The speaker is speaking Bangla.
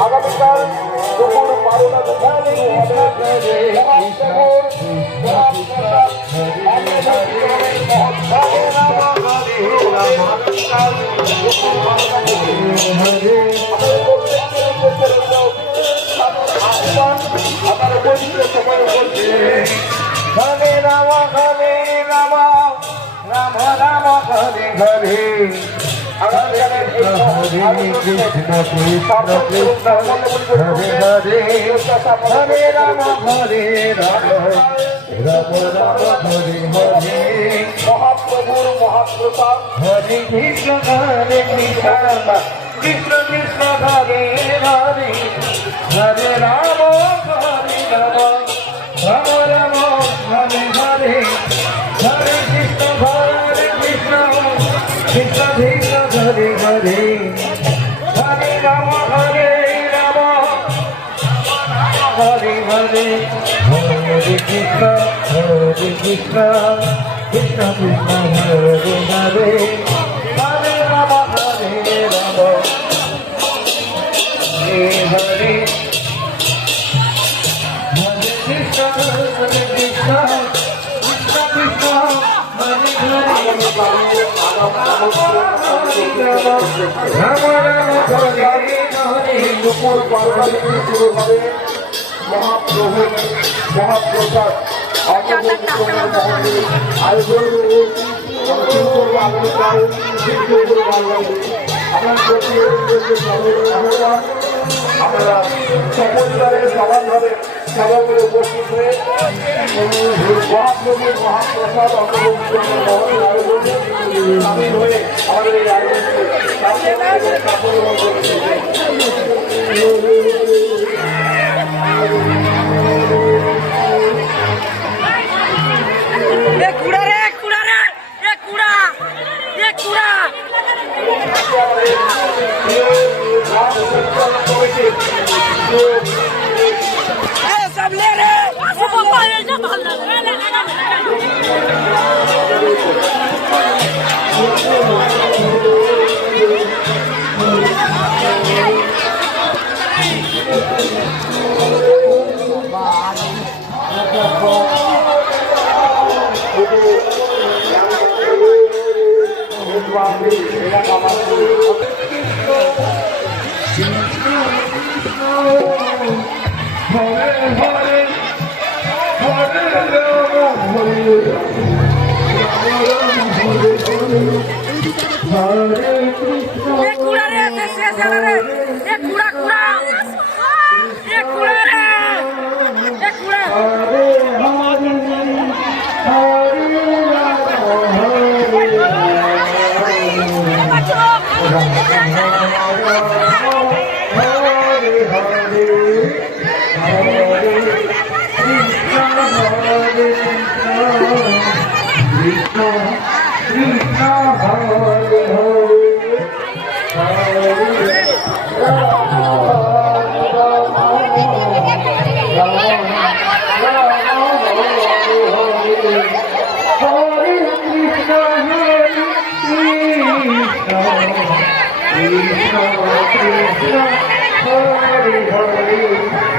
আগামীকাল দুপুর 12টা হরে রাম রাম রাম হরে হরে হরে কৃষ্ণ কৃষ্ণ কৃষ্ণ হরে হরে হরে রাম রাম রাম হরে হরে মহাপ্রভুর মহাপ্রসাদ হরে কৃষ্ণ কৃষ্ণ কৃষ্ণ হরে হরে হরে রাম হরে রাম রাম রাম হরে হরে হরে কৃষ্ণ কৃষ্ণ কৃষ্ণ হরে হরে হরে রাম হরে হরে কৃষ্ণ কৃষ্ণ কৃষ্ণ হরে হরে হরে রাম হরে হরে কৃষ্ণ কৃষ্ণ দুপুর 12টা থেকে শুরু হবে মহাপ্রভু মহাপ্রসাদ আয়োজন আগামীকাল আমরা সপরিবারে সমানভাবে সভাগুলো উপস্থিত হয়ে মহাপ্রভুর মহাপ্রসাদ আয়োজনে সামিল হয়ে আমাদের এই আয়োজনকে सब ले रहे Hare Hare